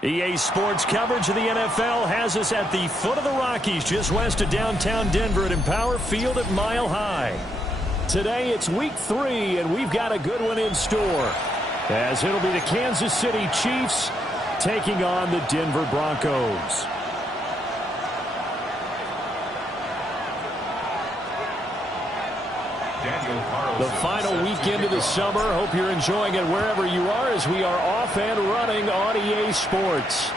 EA Sports coverage of the NFL has us at the foot of the Rockies, just west of downtown Denver at Empower Field at Mile High. Today it's week 3, and we've got a good one in store, as it'll be the Kansas City Chiefs taking on the Denver Broncos. The final weekend of the summer. Hope you're enjoying it wherever you are, as we are off and running on EA Sports.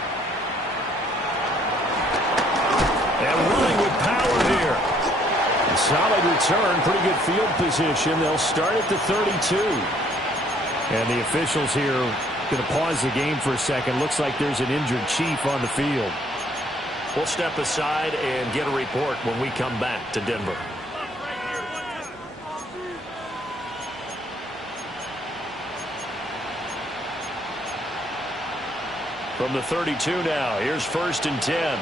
And running with power here. A solid return, pretty good field position. They'll start at the 32. And the officials here going to pause the game for a second. Looks like there's an injured Chief on the field. We'll step aside and get a report when we come back to Denver. From the 32 now, here's 1st and 10.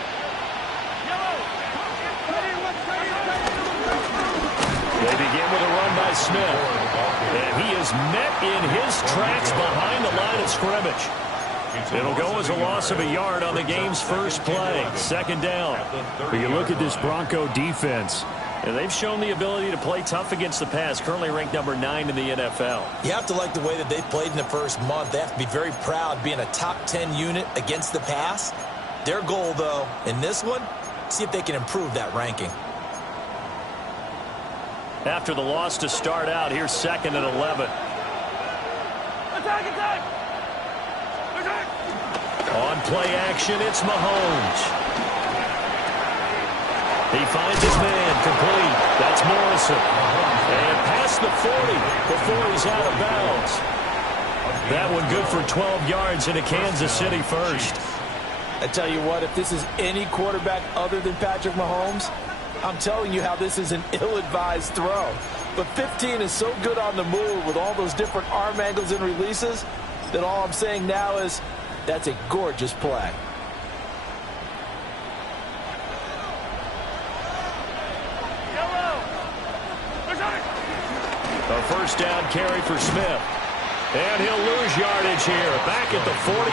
They begin with a run by Smith. And he is met in his tracks behind the line of scrimmage. It'll go as a loss of a yard on the game's first play. 2nd down. But you look at this Bronco defense. And they've shown the ability to play tough against the pass, currently ranked number 9 in the NFL. You have to like the way that they've played in the first month. They have to be very proud being a top 10 unit against the pass. Their goal, though, in this one, see if they can improve that ranking. After the loss to start out, here's 2nd and 11. On play action, it's Mahomes. He finds his man, complete. That's Morrison. And past the 40 before he's out of bounds. That one good for 12 yards into Kansas City first. I tell you what, if this is any quarterback other than Patrick Mahomes, I'm telling you how this is an ill-advised throw. But 15 is so good on the move with all those different arm angles and releases that all I'm saying now is that's a gorgeous play. A 1st down carry for Smith. And he'll lose yardage here. Back at the 41.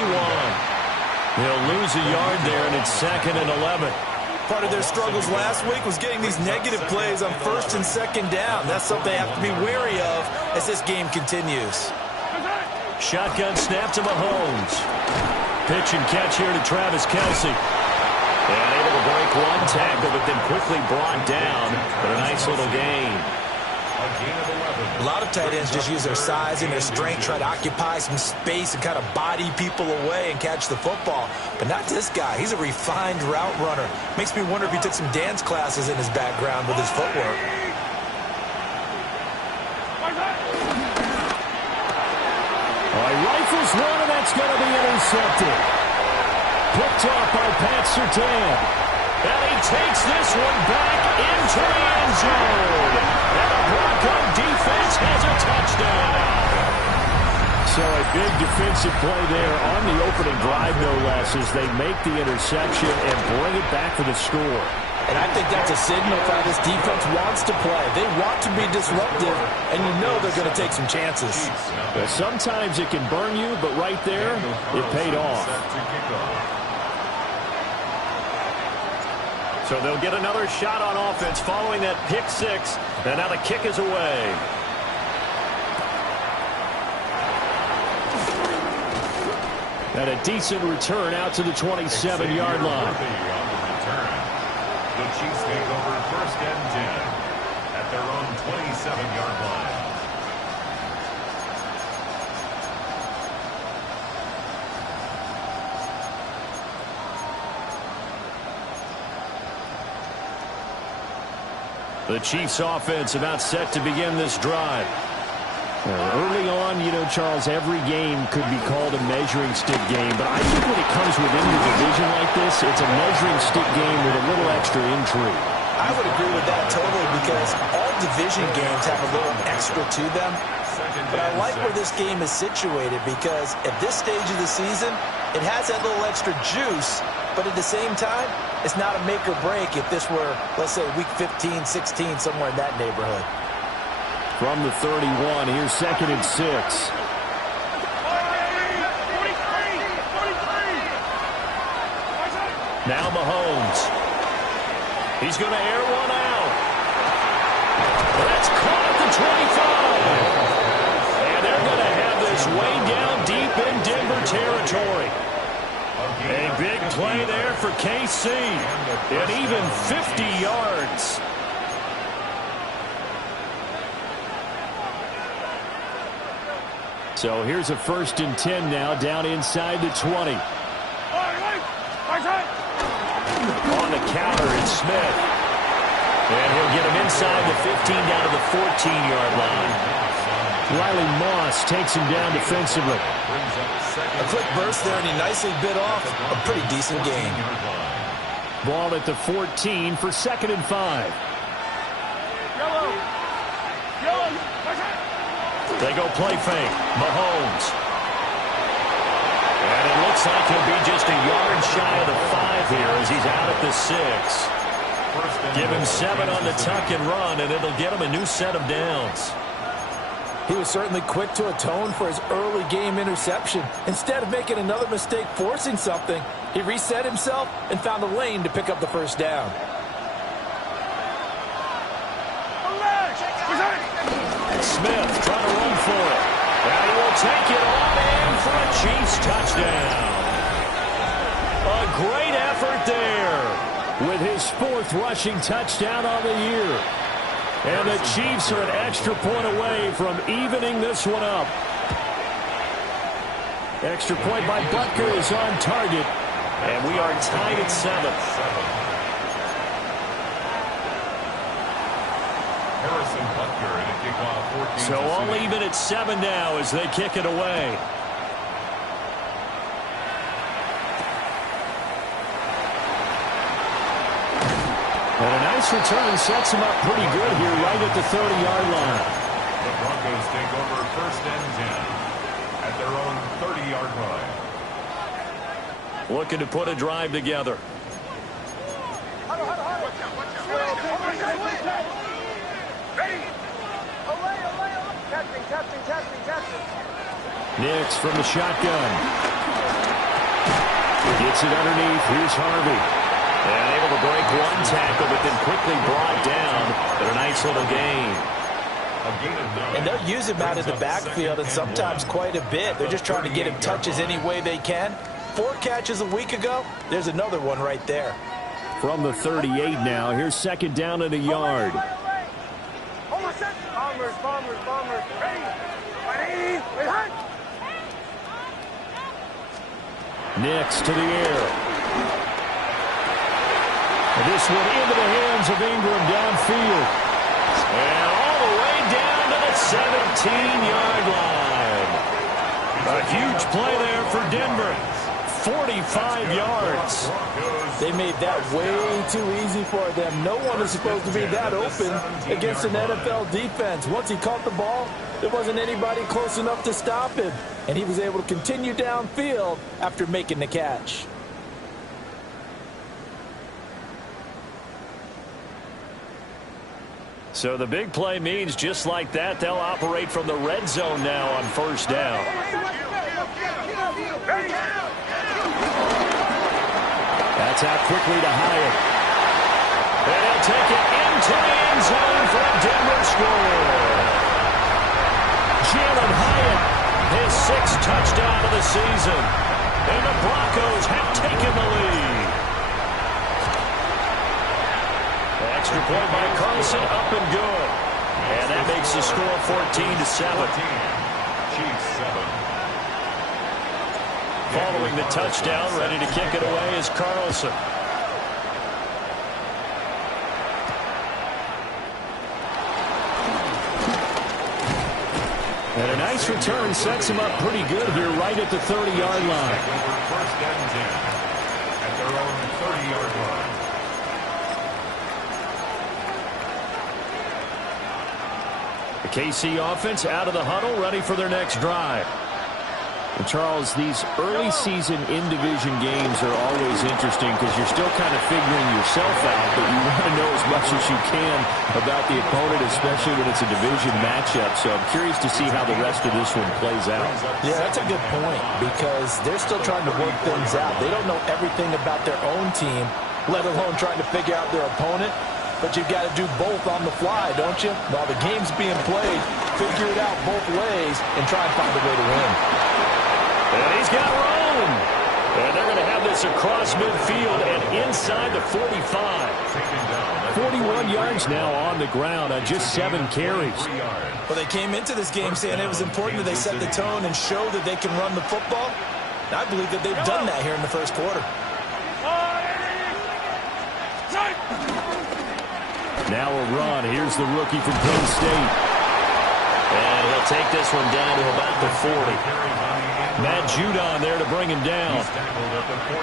He'll lose a yard there, and it's 2nd and 11. Part of their struggles last week was getting these negative plays on 1st and 2nd down. That's something they have to be wary of as this game continues. Shotgun snap to Mahomes. Pitch and catch here to Travis Kelce. And able to break one tackle, but then quickly brought down. But a nice little gain. A lot of tight ends just use their size and their strength, try to occupy some space and kind of body people away and catch the football. But not this guy. He's a refined route runner. Makes me wonder if he took some dance classes in his background with his footwork. All right, rifles one, and that's going to be intercepted. Picked off by Pat Surtain. And he takes this one back into the end zone. And the Bronco defense has a touchdown. So a big defensive play there on the opening drive, no less, as they make the interception and bring it back for the score. And I think that's a signal for how this defense wants to play. They want to be disruptive, and you know they're going to take some chances. Well, sometimes it can burn you, but right there, it paid off. So they'll get another shot on offense following that pick 6. And now the kick is away. And a decent return out to the 27-yard line. The Chiefs take over 1st and 10 at their own 27-yard line. The Chiefs offense about set to begin this drive. Early on, you know, Charles, every game could be called a measuring stick game. But I think when it comes within the division like this, it's a measuring stick game with a little extra intrigue. I would agree with that totally, because all division games have a little extra to them. But I like where this game is situated, because at this stage of the season, It has that little extra juice, but at the same time, it's not a make or break if this were, let's say, week 15, 16, somewhere in that neighborhood. From the 31, here's 2nd and 6. Now Mahomes. He's going to air one out. That's caught at the 25. And they're going to have this way down deep in Denver territory. A big play there for KC. And even 50 yards. So here's a 1st and 10 now, down inside the 20. On the counter, it's Smith. And he'll get him inside the 15 down to the 14-yard line. Riley Moss takes him down defensively. A quick burst there, and he nicely bit off a pretty decent gain. Ball at the 14 for 2nd and 5. They go play fake. Mahomes. And it looks like he'll be just a yard shy of the 5 here as he's out at the 6. Give him 7 on the tuck and run, and it'll get him a new set of downs. He was certainly quick to atone for his early game interception. Instead of making another mistake forcing something, he reset himself and found a lane to pick up the 1st down. Smith trying to run for it. And he will take it on in for a Chiefs touchdown. A great effort there. With his 4th rushing touchdown on the year. And the Chiefs are an extra point away from evening this one up. Extra point by Butker is on target. And we are tied at 7. So all even at 7 now as they kick it away. And a nice return sets him up pretty good here right at the 30-yard line. The Broncos take over 1st and 10 at their own 30-yard line. Looking to put a drive together. Nix from the shotgun. Gets it underneath. Here's Harvey. And able to break one tackle, but then quickly brought down. But a nice little gain. And they'll use him out of the backfield, and sometimes quite a bit. They're just trying to get him touches any way they can. 4 catches a week ago. There's another one right there. From the 38 now. Here's 2nd down and a yard. Nix to the air. And this one into the hands of Ingram downfield. And all the way down to the 17-yard line. A huge play there for Denver. 45 yards. They made that way too easy for them. No one is supposed to be that open against an NFL defense. Once he caught the ball, there wasn't anybody close enough to stop him. And he was able to continue downfield after making the catch. So the big play means just like that, they'll operate from the red zone now on 1st down. That's out quickly to Hyatt. And he'll take it into the end zone for a Denver score. Jalen Hyatt, his 6th touchdown of the season. And the Broncos have taken the lead. Extra point by Carlson, up and good. And that makes the score 14-7. Chiefs 7. Following the touchdown, ready to kick it away is Carlson. And a nice return sets him up pretty good here right at the 30-yard line. 1st and 10 at their own 30-yard line. The KC offense out of the huddle, ready for their next drive. And Charles, these early season in-division games are always interesting because you're still kind of figuring yourself out, but you want to know as much as you can about the opponent, especially when it's a division matchup. So I'm curious to see how the rest of this one plays out. Yeah, that's a good point because they're still trying to work things out. They don't know everything about their own team, let alone trying to figure out their opponent. But you've got to do both on the fly, don't you? While the game's being played, figure it out both ways and try and find a way to win. And he's got room. And they're going to have this across midfield and inside the 45. 41 yards now on the ground on just 7 carries. Well, they came into this game saying it was important that they set the tone and show that they can run the football. And I believe that they've done that here in the first quarter. Now a run. Here's the rookie from Penn State. And he'll take this one down to about the 40. Matt Judon there to bring him down.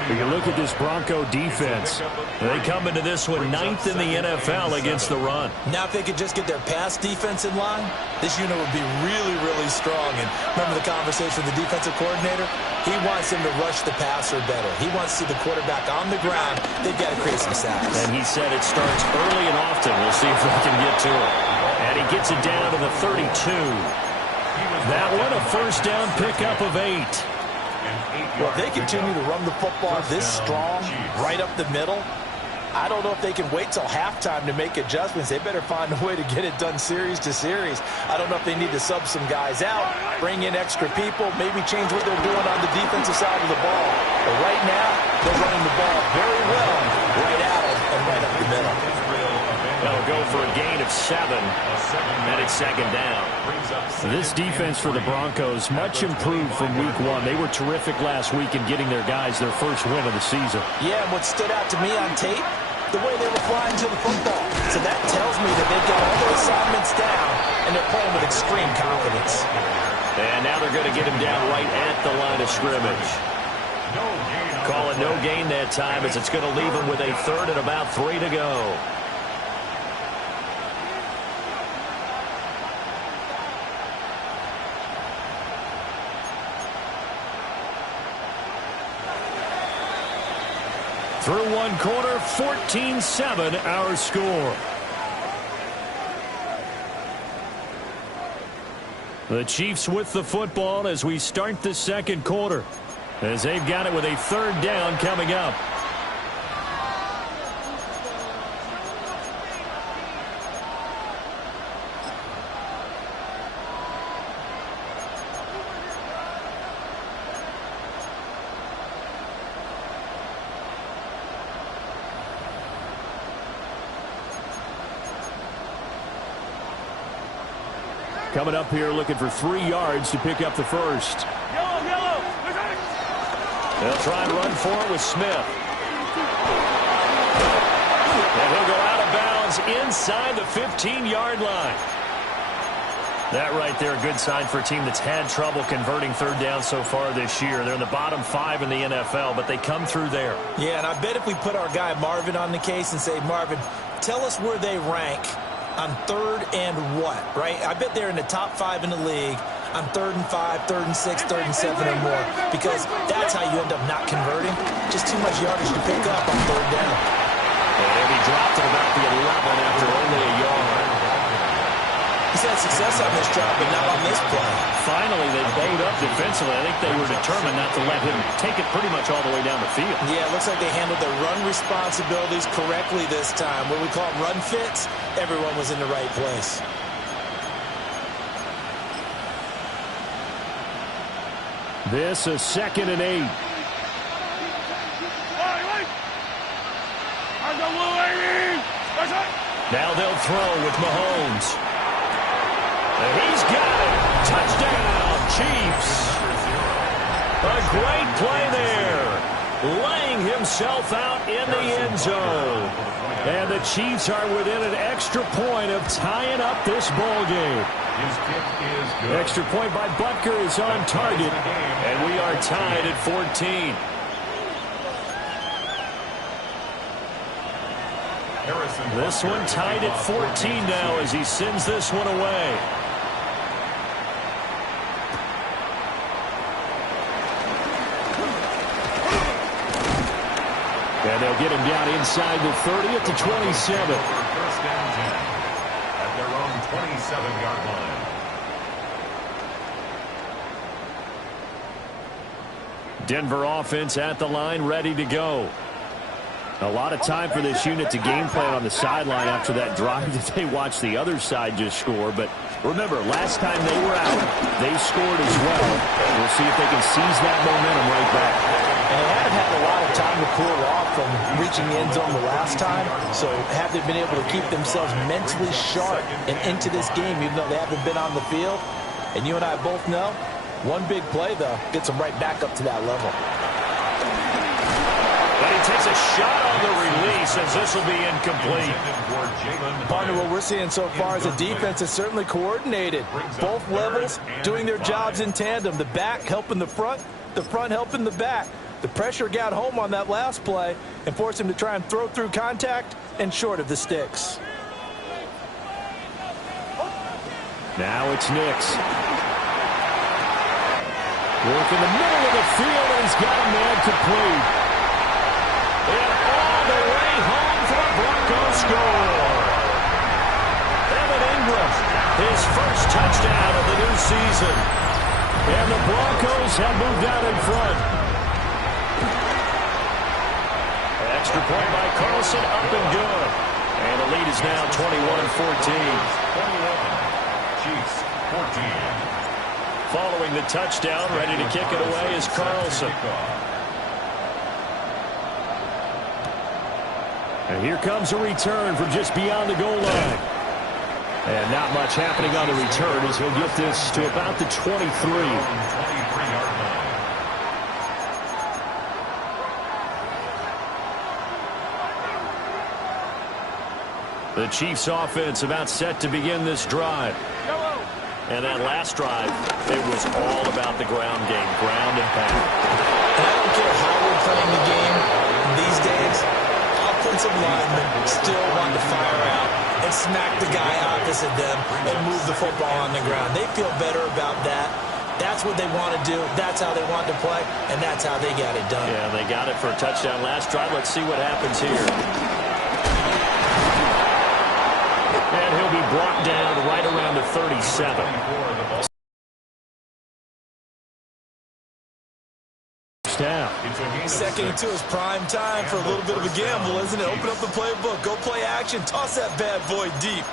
You look at this Bronco defense. They come into this one 9th in the NFL against the run. Now, if they could just get their pass defense in line, this unit would be really, really strong. And remember the conversation with the defensive coordinator? He wants him to rush the passer better. He wants to see the quarterback on the ground. They've got to create some sacks. And he said it starts early and often. We'll see if we can get to it. And he gets it down to the 32. That one a first down pickup of 8. Well, if they continue to run the football this strong, right up the middle, I don't know if they can wait till halftime to make adjustments. They better find a way to get it done series to series. I don't know if they need to sub some guys out, bring in extra people, maybe change what they're doing on the defensive side of the ball. But right now, they're running the ball very well right out and right up the middle. They'll go for a gain of 7, and it's second down. This defense for the Broncos, much improved from week 1. They were terrific last week in getting their guys their first win of the season. Yeah, and what stood out to me on tape, the way they were flying to the football. So that tells me that they've got all their assignments down, and they're playing with extreme confidence. And now they're going to get him down right at the line of scrimmage. Call it no gain that time as it's going to leave him with a 3rd and about 3 to go. Through one quarter, 14-7 our score. The Chiefs with the football as we start the second quarter, as they've got it with a 3rd down coming up. Coming up here looking for 3 yards to pick up the first. They'll try and run for it with Smith. And he'll go out of bounds inside the 15-yard line. That right there, a good sign for a team that's had trouble converting 3rd down so far this year. They're in the bottom 5 in the NFL, but they come through there. Yeah, and I bet if we put our guy Marvin on the case and say, Marvin, tell us where they rank on 3rd and what, right? I bet they're in the top 5 in the league on 3rd and 5, 3rd and 6, 3rd and 7 or more, because that's how you end up not converting. Just too much yardage to pick up on 3rd down. And he dropped it about the 11 after only a yard. He's had success on this job, but not on this play. Finally, they bowed up defensively. I think they were determined not to let him take it pretty much all the way down the field. Yeah, it looks like they handled their run responsibilities correctly this time. What we call run fits, everyone was in the right place. This a 2nd and 8. Now they'll throw with Mahomes. And he's got it. Touchdown, Chiefs. A great play there. Laying himself out in the end zone. And the Chiefs are within an extra point of tying up this ball game. His kick is good. Extra point by Butker is on target. And we are tied at 14. This one tied at 14 now as he sends this one away. They'll get him down inside the 30 at the 27. First and 10 at their own 27-yard line. Denver offense at the line, ready to go. A lot of time for this unit to game plan on the sideline after that drive that they watched the other side just score. But remember, last time they were out, they scored as well. We'll see if they can seize that momentum right back. And they haven't had a lot of time to cool off from reaching the end zone the last time. So have they been able to keep themselves mentally sharp and into this game, even though they haven't been on the field? And you and I both know, one big play, though, gets them right back up to that level. But he takes a shot on the release as this will be incomplete. Partner, what we're seeing so far is the defense is certainly coordinated. Both levels doing their jobs in tandem. The back helping the front helping the back. The pressure got home on that last play and forced him to try and throw through contact and short of the sticks. Now it's Nix. Work in the middle of the field, and he's got a man complete. And all the way home for a Broncos score. Evan Ingram, his first touchdown of the new season. And the Broncos have moved out in front. Extra point by Carlson, up and good. And the lead is now 21-14. 21, Chiefs, 14. Following the touchdown, ready to kick it away is Carlson. And here comes a return from just beyond the goal line. And not much happening on the return as he'll get this to about the 23. 23-yard line. The Chiefs offense about set to begin this drive. And that last drive, it was all about the ground game, ground and pound. And I don't care how we're playing the game these days, offensive linemen still want to fire out and smack the guy opposite them and move the football on the ground. They feel better about that. That's what they want to do. That's how they want to play, and that's how they got it done. Yeah, they got it for a touchdown last drive. Let's see what happens here. And he'll be brought down right around the 37. Down. Second and 2 is prime time for a little bit of a gamble, isn't it? Open up the playbook, go play action, toss that bad boy deep.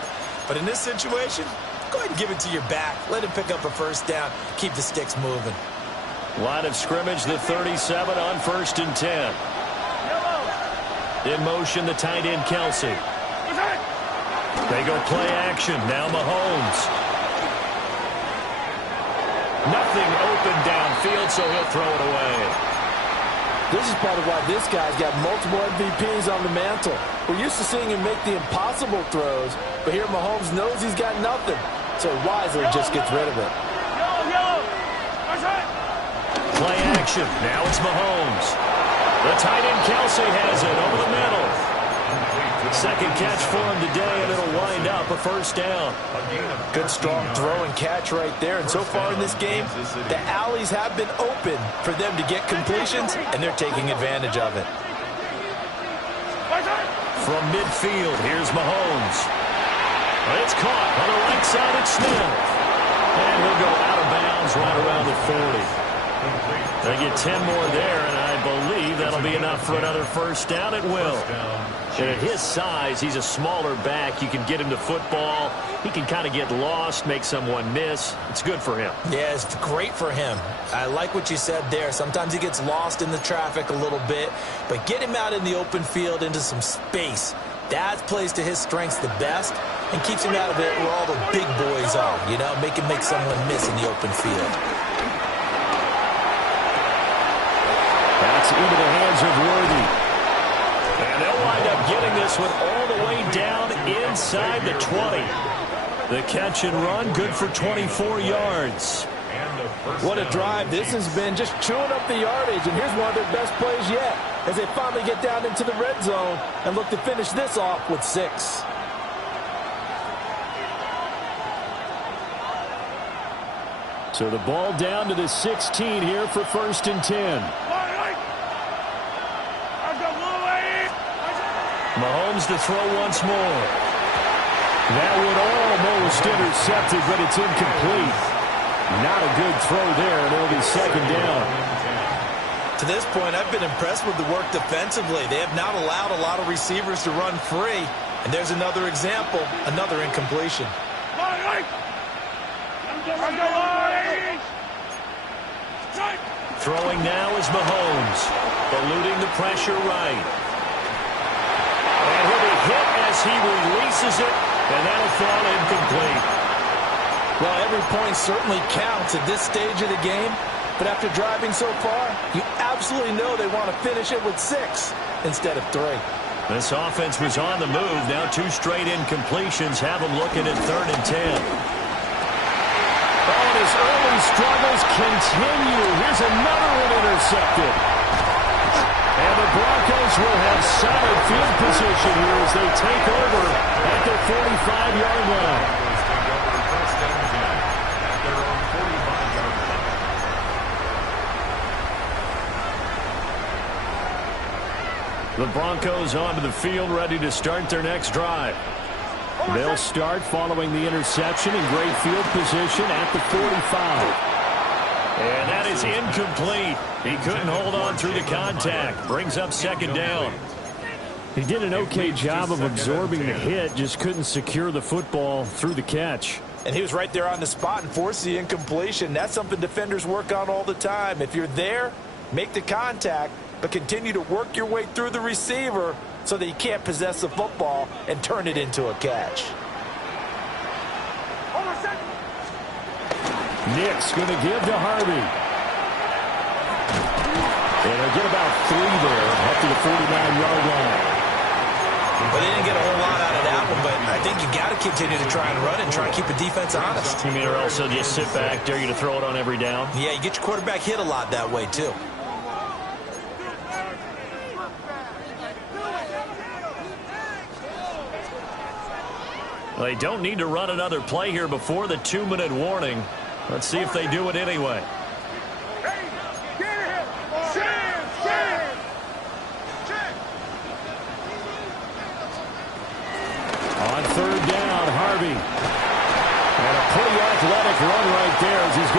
But in this situation, go ahead and give it to your back. Let him pick up a first down. Keep the sticks moving. Line of scrimmage, the 37 on 1st and 10. In motion, the tight end, Kelsey. They go play action. Now Mahomes. Nothing open downfield, so he'll throw it away. This is part of why this guy's got multiple MVPs on the mantle. We're used to seeing him make the impossible throws, but here Mahomes knows he's got nothing, so wisely just gets rid of it. Play action. Now it's Mahomes. The tight end Kelsey has it over the middle. Second catch for him today, and it'll wind up a first down. Good strong throw and catch right there. And so far in this game, the alleys have been open for them to get completions, and they're taking advantage of it. From midfield, here's Mahomes. It's caught on the right side at Smith. And he'll go out of bounds right around the 40. They get 10 more there, and I believe that'll be enough for another first down. It will. And at his size, he's a smaller back. You can get him to football. He can kind of get lost, make someone miss. It's good for him. Yeah, it's great for him. I like what you said there. Sometimes he gets lost in the traffic a little bit, but get him out in the open field into some space. That plays to his strengths the best and keeps him out of it where all the big boys are, you know, make him make someone miss in the open field. That's into the hands of Worthy. And they'll wind up getting this one all the way down inside the 20. The catch and run, good for 24 yards. What a drive. This has been just chewing up the yardage, and here's one of their best plays yet as they finally get down into the red zone and look to finish this off with 6. So the ball down to the 16 here for 1st and 10. Mahomes to throw once more. That would almost intercept it, but it's incomplete. Not a good throw there, and it'll be second down. To this point, I've been impressed with the work defensively. They have not allowed a lot of receivers to run free. And there's another example, another incompletion. Throwing now is Mahomes, eluding the pressure right. And he'll be hit as he releases it, and that'll fall incomplete. Well, every point certainly counts at this stage of the game, but after driving so far, you absolutely know they want to finish it with 6 instead of 3. This offense was on the move. Now 2 straight incompletions have them looking at 3rd and 10. Oh, his early struggles continue. Here's another one intercepted. And the Broncos will have solid field position here as they take over at their 45-yard line. The Broncos onto the field, ready to start their next drive. They'll start following the interception in great field position at the 45. And that is incomplete. He couldn't hold on through the contact. Brings up second down. He did an okay job of absorbing the hit, just couldn't secure the football through the catch. And he was right there on the spot and forced the incompletion. That's something defenders work on all the time. If you're there, make the contact, but continue to work your way through the receiver so that he can't possess the football and turn it into a catch. Nick's going to give to Harvey. And they'll get about 3 there up to the 49-yard line. But they didn't get a whole lot out of that one, but I think you got to continue to try and run and try and keep the defense honest. You mean, or also just sit back, dare you to throw it on every down? Yeah, you get your quarterback hit a lot that way, too. Well, they don't need to run another play here before the 2-minute warning. Let's see if they do it anyway. On 3rd down, Harvey. And a pretty athletic run right there as he's going